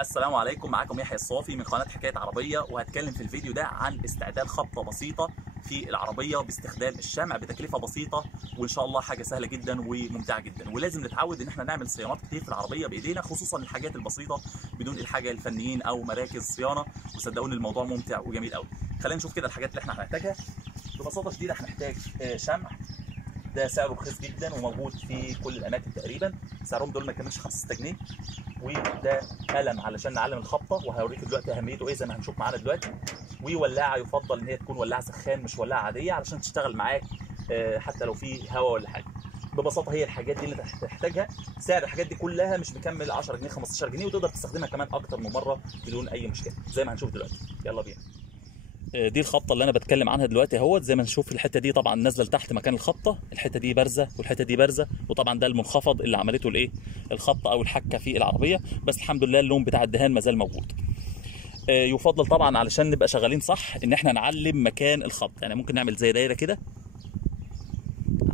السلام عليكم، معاكم يحيى الصافي من قناة حكاية عربية، وهتكلم في الفيديو ده عن استعداد خبطة بسيطة في العربية باستخدام الشمع بتكلفة بسيطة، وإن شاء الله حاجة سهلة جدا وممتعة جدا. ولازم نتعود إن احنا نعمل صيانات كتير في العربية بإيدينا، خصوصا الحاجات البسيطة بدون الحاجة الفنيين أو مراكز صيانة، وصدقوني الموضوع ممتع وجميل قوي. خلينا نشوف كده الحاجات اللي احنا هنحتاجها. ببساطة شديدة هنحتاج شمع، ده سعره رخيص جدا وموجود في كل الاماكن تقريبا، سعرهم دول ما يكملش 5 جنيه. وده قلم علشان نعلم الخبطه، وهوريك دلوقتي اهميته ايه زي ما هنشوف معانا دلوقتي. وولاعه، يفضل ان هي تكون ولاعه سخان مش ولاعه عاديه علشان تشتغل معاك حتى لو في هواء ولا حاجه. ببساطه هي الحاجات دي اللي هتحتاجها. سعر الحاجات دي كلها مش مكمل 10 جنيه 15 جنيه، وتقدر تستخدمها كمان اكتر من مره بدون اي مشكله زي ما هنشوف دلوقتي. يلا بينا. دي الخبطه اللي انا بتكلم عنها دلوقتي اهوت. زي ما نشوف الحته دي طبعا نازله لتحت مكان الخبطه، الحته دي بارزه والحته دي بارزه، وطبعا ده المنخفض اللي عملته الايه الخبطه او الحكه في العربيه. بس الحمد لله اللون بتاع الدهان ما زال موجود. يفضل طبعا علشان نبقى شغالين صح ان احنا نعلم مكان الخبط، يعني ممكن نعمل زي دايره كده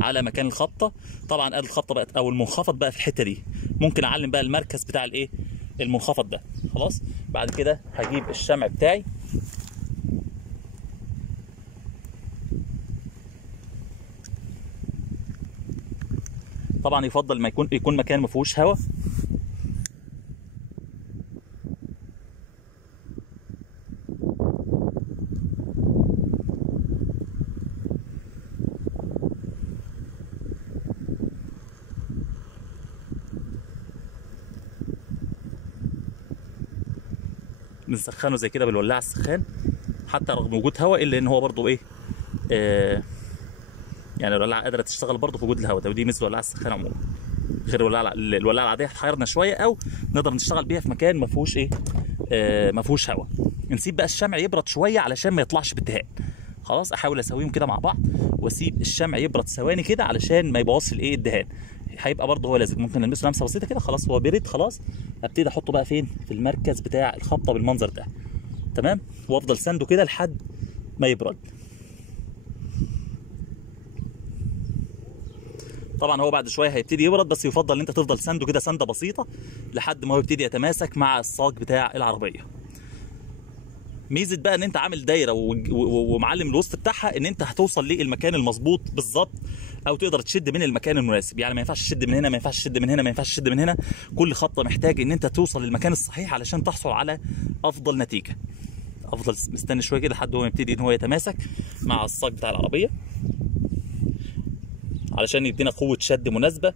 على مكان الخبطه. طبعا ادي الخبطه بقت او المنخفض بقى في الحته دي، ممكن اعلم بقى المركز بتاع الايه المنخفض ده. خلاص بعد كده هجيب الشمع بتاعي، طبعا يفضل ما يكون مكان ما فيهوش هواء. بنسخنه زي كده بالولاعه السخان حتى رغم وجود هواء، الا ان هو برضه ايه يعني الولاعه قادره تشتغل برضه في وجود الهواء ده، ودي ميزه الولاعه السخان عموما. غير الولاعه العاديه هتحيرنا شويه، او نقدر نشتغل بيها في مكان ما فيهوش ايه ما فيهوش هواء. نسيب بقى الشمع يبرد شويه علشان ما يطلعش بالدهان. خلاص احاول اسويهم كده مع بعض، واسيب الشمع يبرد ثواني كده علشان ما يبوظش الايه الدهان. هيبقى برضه هو لازم ممكن نلمسه لمسه بسيطه كده. خلاص هو برد، خلاص ابتدي احطه بقى فين في المركز بتاع الخبطه بالمنظر ده، تمام. وافضل سنده كده لحد ما يبرد. طبعا هو بعد شويه هيبتدي يبرد، بس يفضل ان انت تفضل سنده كده سنده بسيطه لحد ما هو يبتدي يتماسك مع الصاج بتاع العربيه. ميزه بقى ان انت عامل دايره ومعلم الوسط بتاعها ان انت هتوصل للمكان المظبوط بالظبط، او تقدر تشد من المكان المناسب. يعني ما ينفعش تشد من هنا، ما ينفعش تشد من هنا، ما ينفعش تشد من هنا. كل خطه محتاج ان انت توصل للمكان الصحيح علشان تحصل على افضل نتيجه. افضل مستني شويه كده لحد هو يبتدي ان هو يتماسك مع الصاج بتاع العربيه علشان يدينا قوه شد مناسبه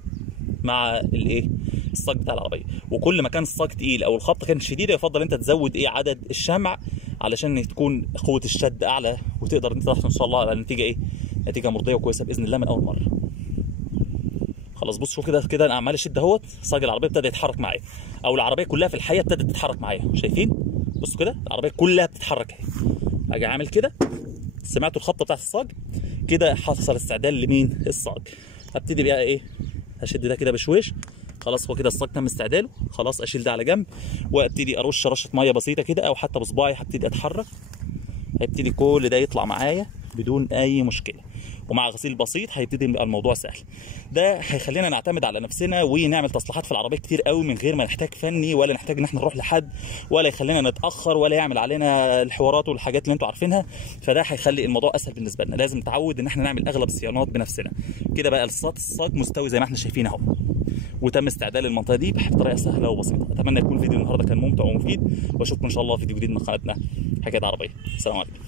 مع الايه الصاج بتاع العربيه. وكل ما كان الصاج تقيل او الخبطه كانت شديده يفضل انت تزود عدد الشمع علشان تكون قوه الشد اعلى، وتقدر انت تحصل ان شاء الله على نتيجه نتيجه مرضيه وكويسه باذن الله من اول مره. خلاص بص شوف كده انا عمال اشد اهوت، صاج العربيه ابتدى يتحرك معايا، او العربيه كلها في الحقيقه ابتدت تتحرك معايا. شايفين؟ بصوا كده العربيه كلها بتتحرك اهي. اجي عامل كده، سمعتوا الخبطه بتاعت الصاج كده، حصل استعداد لمين الصاج. هبتدي بقى ايه هشد ده كده بشويش. خلاص هو كده الصاج تم استعداله. خلاص اشيل ده على جنب وابتدي ارش رشه ميه بسيطه كده، او حتى بصباعي هبتدي اتحرك. هيبتدي كل ده يطلع معايا بدون اي مشكله، ومع غسيل بسيط هيبتدي يبقى الموضوع سهل. ده هيخلينا نعتمد على نفسنا ونعمل تصليحات في العربيه كتير قوي من غير ما نحتاج فني، ولا نحتاج ان احنا نروح لحد، ولا يخلينا نتاخر، ولا يعمل علينا الحوارات والحاجات اللي انتوا عارفينها. فده هيخلي الموضوع اسهل بالنسبه لنا. لازم نتعود ان احنا نعمل اغلب الصيانات بنفسنا. كده بقى الصاج مستوي زي ما احنا شايفين اهو، وتم استعدال المنطقه دي بطريقه سهله وبسيطه. اتمنى يكون الفيديو النهارده كان ممتع ومفيد، واشوفكم ان شاء الله في فيديو جديد من قناتنا حكاية عربيه. السلام عليكم.